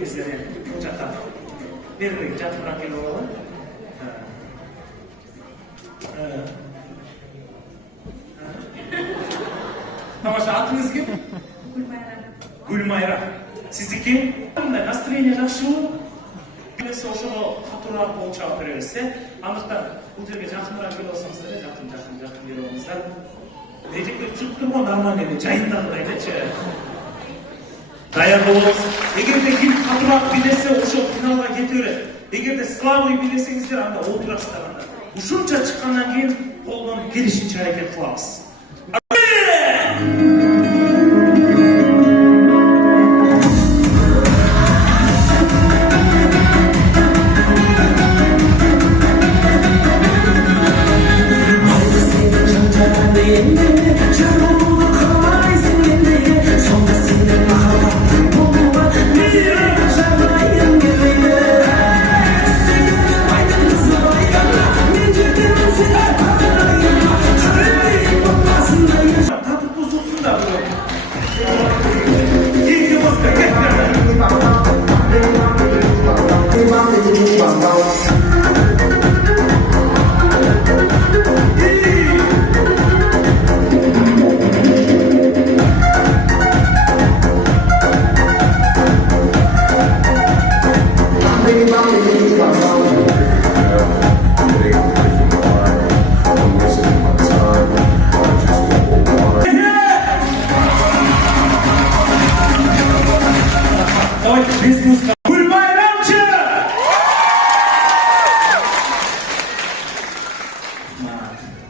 bizler yani. Ocaktan. Vererek jattırak kelip olan. Tamаша, атыңыз кім? Гүлмайра. Сіздікі? Настроение жақшылы? Келесі ошоға қатырақ ол жауап бере берсе, андықтан бұл жерге жақынырақ келіп алсаңыздар, жақын келіп алыңыздар. Дежектер жүріп тұрған нормально еді, жайындағыдай дечі. Даяр болыңыз. Егер де кім қатырақ билесе, ошо финалға кете береді. Егер де слабый билесеңіздер, анда отырасыздар анда. Ушунча шыққаннан кейін қолдан келишинче әрекет кылабыз.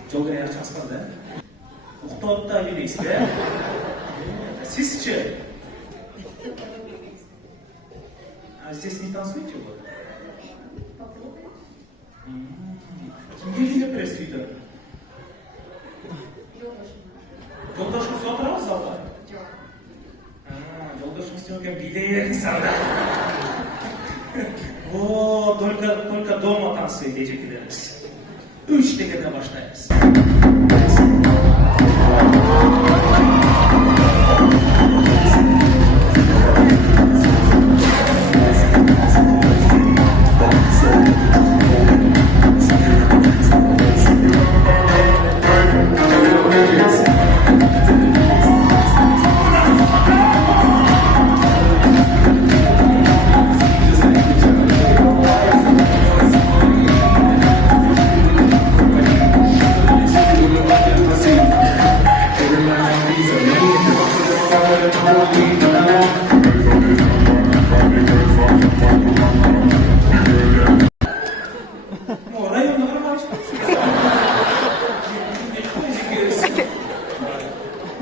Жолдың аяқ шаспады. Ұқтауытта билейсіз бе? Сіз-ше? А здесь не танцуете вы? Кімге билеп бересіз үйді? Жолдашыңыз отыра ма залда? Жолдашыңыз екен билейіңіз анда. О, только дома танцуете, ежекелеріңіз. 3 дегенде баштаймыз.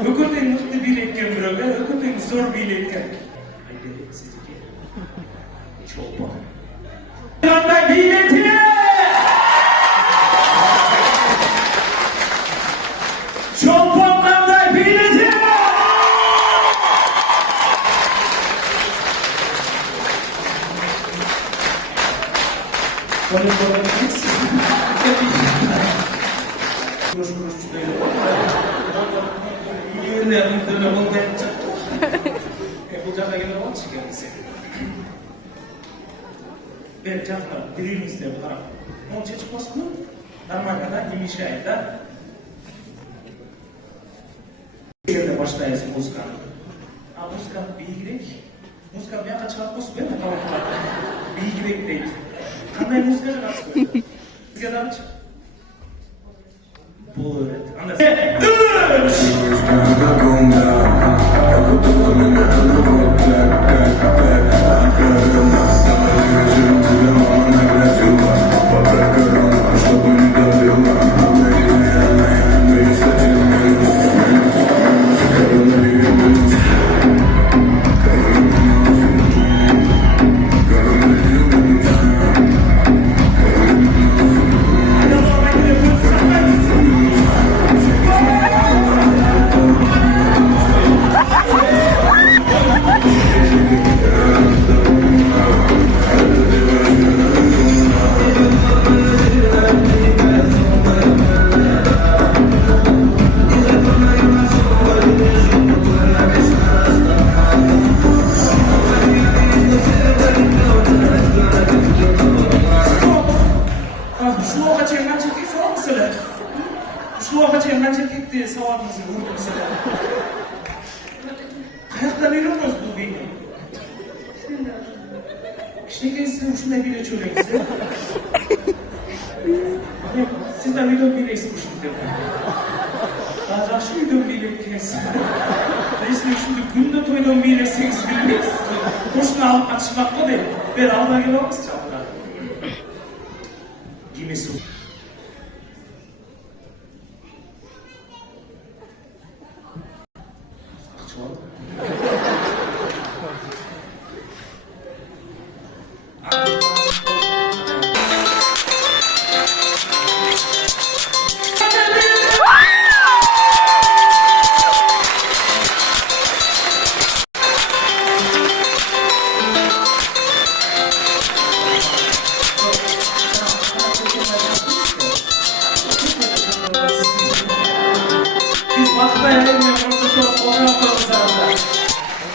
Ökөтең мықты бийлеткен бирок, öкөтең зор бийлеткен. Айдере сизге. Чолпон. Кандай бийлети? Чолпон кандай бийлети? Bu жаққа келіп алшы келгенсе. Бер жаққа беріңіздер қарап. Он чечіп басқы, нормально да, не мешает, да? Егерде баштайыз музыканы. А музыканы бейгірек. Музыканы мияқа шығарып қосып бер, бейгірек дейді. Қандай музыка жақсы көрді? Сізге дамычы? Бұл өрет. Анда ikisine bile çöleğinizi. Siz de video bile istemişim dedim. Daha жақшы video bile eklensin. Neyse şimdi günde toydan bile seks bilmeyiz. Koşuna alıp açmak mı değil. Ben alına gel olmaz çabına. Gimme su.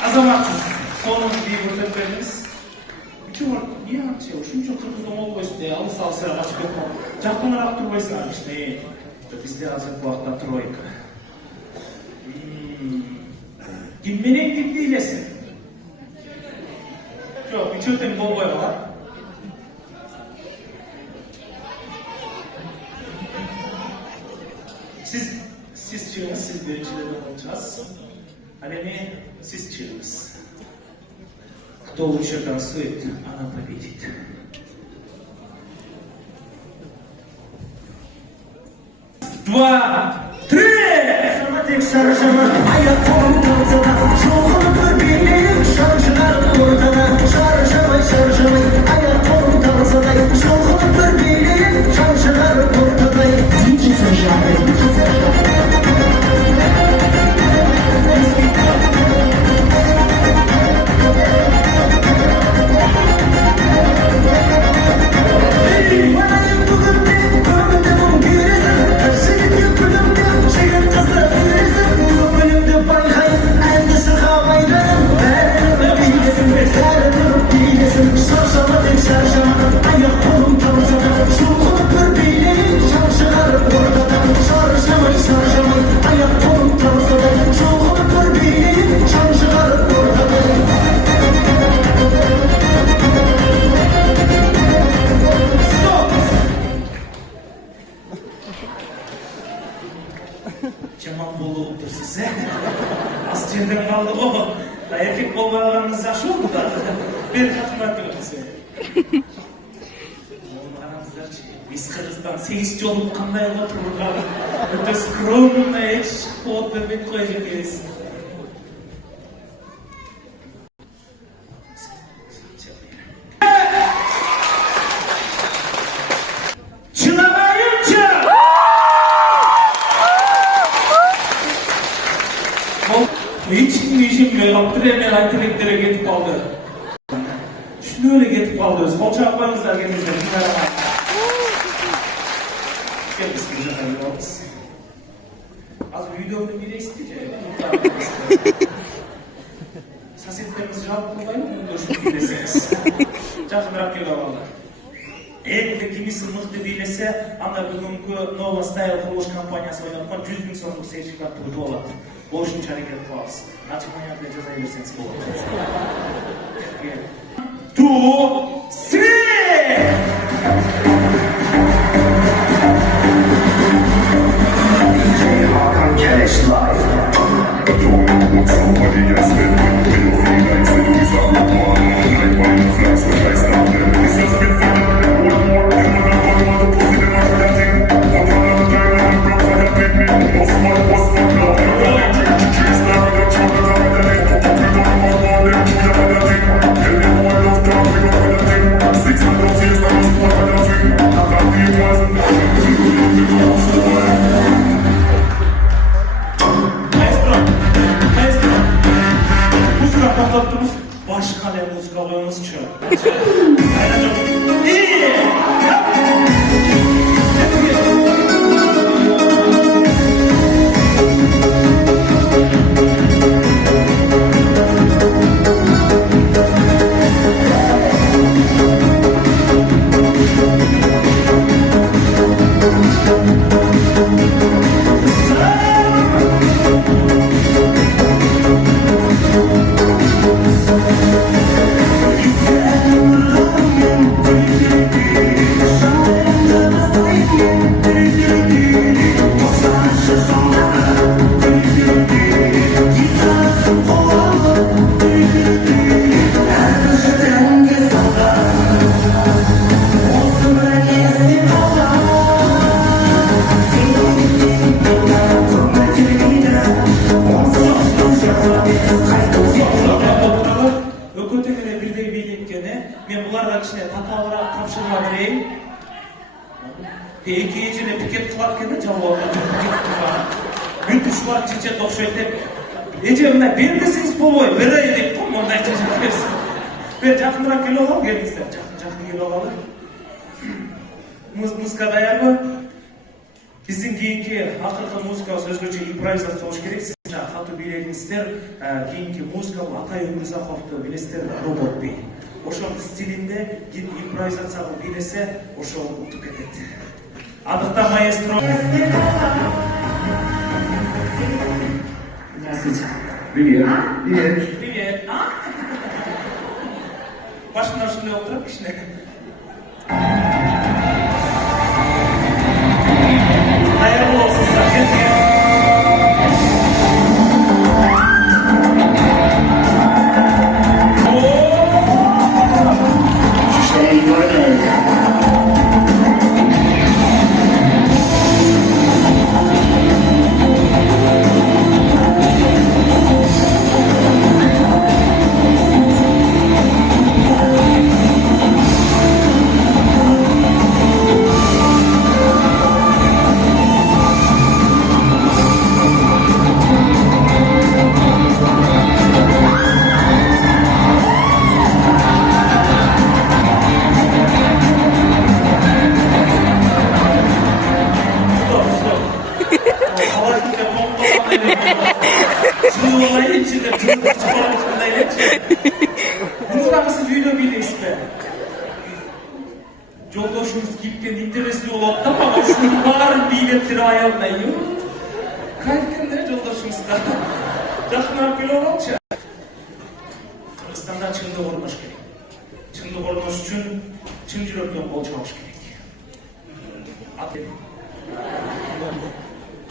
Azamatsız, sonun bir bölümlerimiz. Bütün olarak niye anlatıyor? Şunca kırmızı ol koysun diye alı sal sıra açık etmem. Jaktanarak durmayısın abi işte. Bizde hazır bu vakta troika. Gimmenek gibi değilsin. Yok, bir çöten bol boya var. Siz çıkınız, siz birincilerden olacağız. Алле, сестриус. Кто лучше танцует, она победит. Два, три! Cemal Bolu'dur size. Az yerden kaldı o. Da erkek olmalarınız yaşı oldu da. Bir katmak yok size. Aramızda biz Kırgız'dan seyiz yolu kanday otururlar. Öte скромно hiç kod vermek koyacağız. Hiç yaptıramayan aktivitelere getip aldı. Şunu öyle getip kaldı. Kolça yapmanızlar gelinizde. Gel bismillah. Az videomu bile isteyecek. Sasetlerimiz cevap bulayım mı? Görüşmek deseniz. Canım bırakıyor havalar. Eğer kimisi mıhtı değilse, anda bugünkü Nova Style kuruluş kampanyası oynatman 100 bin sonruk sertifikat turdu oladı. O işin hareket kılavuz. Açıkman yapmaya ceza verirseniz bu olur. 2, 3! DJ Hakan Keleş Live. Somebody else said, we don't feel like said we start with one. Like one of the flags when I start them. It's just been fun. One more. You know that one want to pussy them after that thing. One more of the time and I'm broke for that big me. What's my now? Chase now with your shoulder down with the leg. We don't want more than two of that thing. Tell them who I love down, we go for that thing. 600 years now, I'm for that thing. I got the advice and the patlattığımız baş kalemiz kalığımız çöl. İyi! Эки эжене пикет кылат экен да жабылып атат. Бүт ушулар чечет окшойт деп. Эже мына бер десеңиз болбой, берейин деп коем, мындай чечет берсин. Бер жакыныраак келип алалы, келиңиздер. Жакын келип алалы. Музыка даярбы? Биздин кийинки акыркы музыкабыз өзгөчө импровизация болуш керек. Сиз катуу бийледиңиздер. Кийинки музыка бул Атай Өмүрзаковду билесиздер, робот бей. Ошонун стилинде импровизация кылып бийлесе, ошол утуп кетет. Андыктан маэстро. Здравствуйте. Привет. Привет. Привет. Башында ушундай болуп турат кичине. Даярбы болсуңуздар, кеткен. Жолдошуңуз кийипкен интересli болот да, мага ушунун баарын бийлеп туруп аялына. Кайткын да жолдошуңузга. Жакыныраак келип алчы. Кыргызстанда чындык орнош керек. Чындык орнош үчүн чын жүрөктөн кол чабыш керек.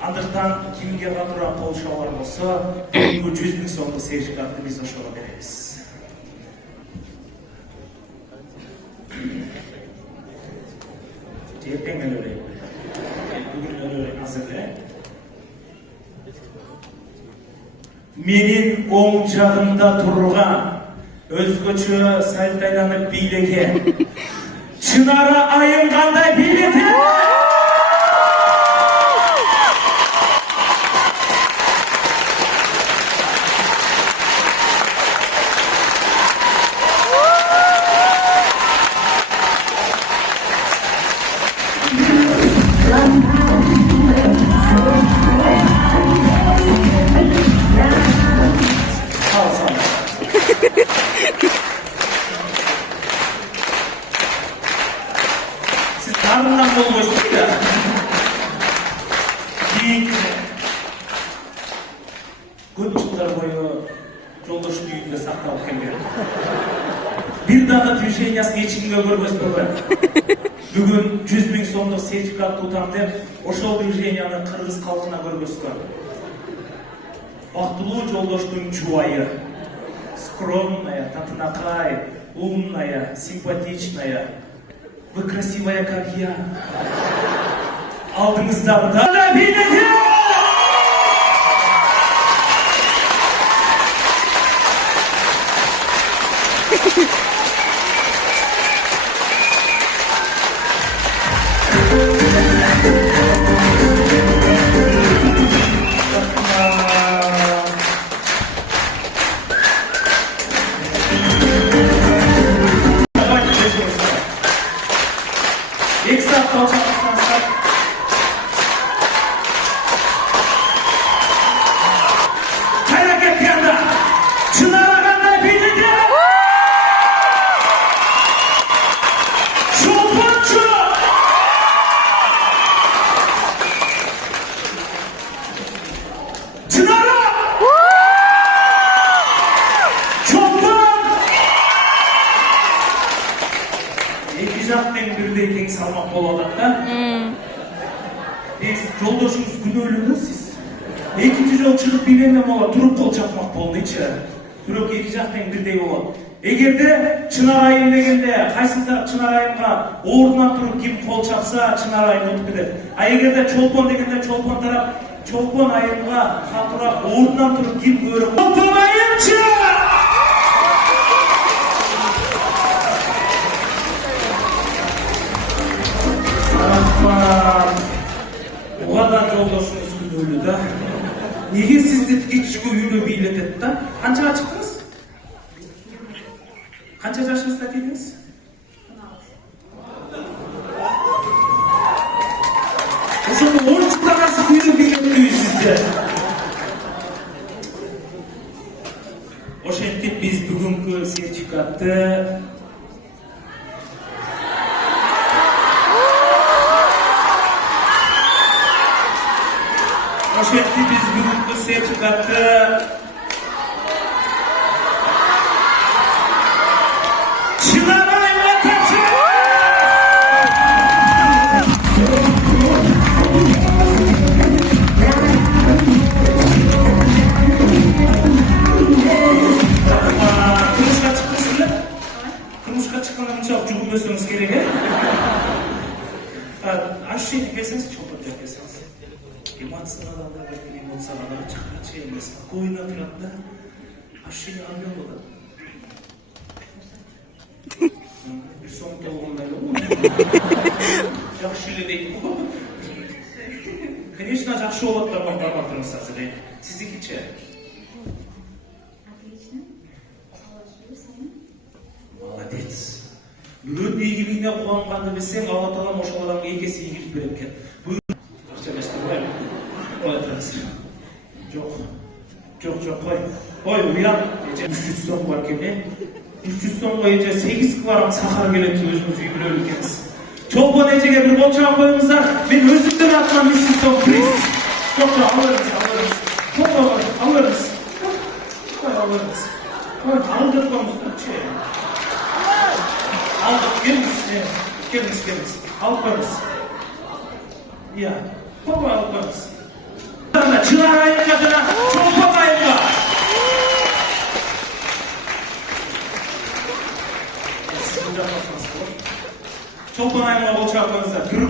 Андыктан кимге катуураак кол чабар болсо, 100 000 сомдук сертификатты биз ошого беребиз. Ертең өлөрөйм. Бүгүн өлөрөйм азыр эле. Менин оң жагымда турган өзгөчө сальт айланып бийлеген Чынара Айым кандай бийледи? Siz karnından bolmuşsunuz da. Көп жылдар бою жолдоштун үйүндө сакталып келген. Бир дагы движениясын эчимге көргөзбөгөн. Бүгүн 100 000 сомдук сертификатты утам деп, ошол движенияны кыргыз калкына көргөзгөн. Бактылуу жолдоштун жубайы. Скромная, татынакай, умная, симпатичная. Вы красивая, как я. Алдыңызда да биледи! Birde teң салмак болуп атат да. Биз жолдошуңуз күнөөлүү сиз. Экинчи жол чыгып бийлемем болот, туруп кол чапмак болдучу. Бирок эки жак тең бирдей болот. Эгерде Чынар Айым дегенде кайсы тарап Чынар Айымга ордунан туруп ким кол чапса, Чынар Айым утуп кетет. А эгерде Чолпон дегенде Чолпон тарап Чолпон Айымга катуураак ордунан туруп ким көрө. Чолпон Айымчы! Wow. кетет да. Канчага чыктыңыз? Канча жашыңызда келдиңиз? Ошондо 10 жылдан ашык үйдө билеттиби сизде? Ошентип биз бүгүнкү сертификатты Чынарайга Кырмышка чыкканда мынчалык жүгүрбөсөңүз керек, ощущение берсеңиз, чоңкот деп берсеңиз. Эмоцияга да, эмоцияга да чакырчы эмес, спокойно турат да. Ощущение андай болот. Бир сом болгондой болобу? Жакшы эле дейт го. Конечно, жакшы болот да, барбап турмуз азыр. Сиздикичи? Молодец. Бирөөнүн ийгилигине кубанганды билсең, Алла Таалам ошол адамга эки эсе ийгилик берет экен. Акча эмес турбайбы? Кой турасыз. Жок, кой. Ой, уят. 300 сом бар экен, 300 сомго эже 8 килограмм сахар келет, өзүңүз үй билет экенсиз. Чолпон эжеге бир болчак коюңуздар. Мен өзүмдүн атынан 300 сом приз. Жок, алырмыз. Кой, алдырып коюңуздарчы. Aldık, geliniz. Alıp koyunuz. Ya, baba alıp koyunuz. Çınarayın kadına, çok babayım var. Siz burada baksanız bu. Çok babayım var, bolçak koyunuzda. Gürü.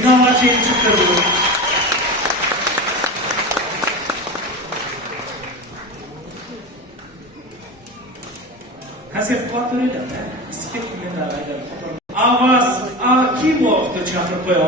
İnanlar şeyini çıktı bu. Kasep kuatları öyle mi? Kim oldu çatır koyuyor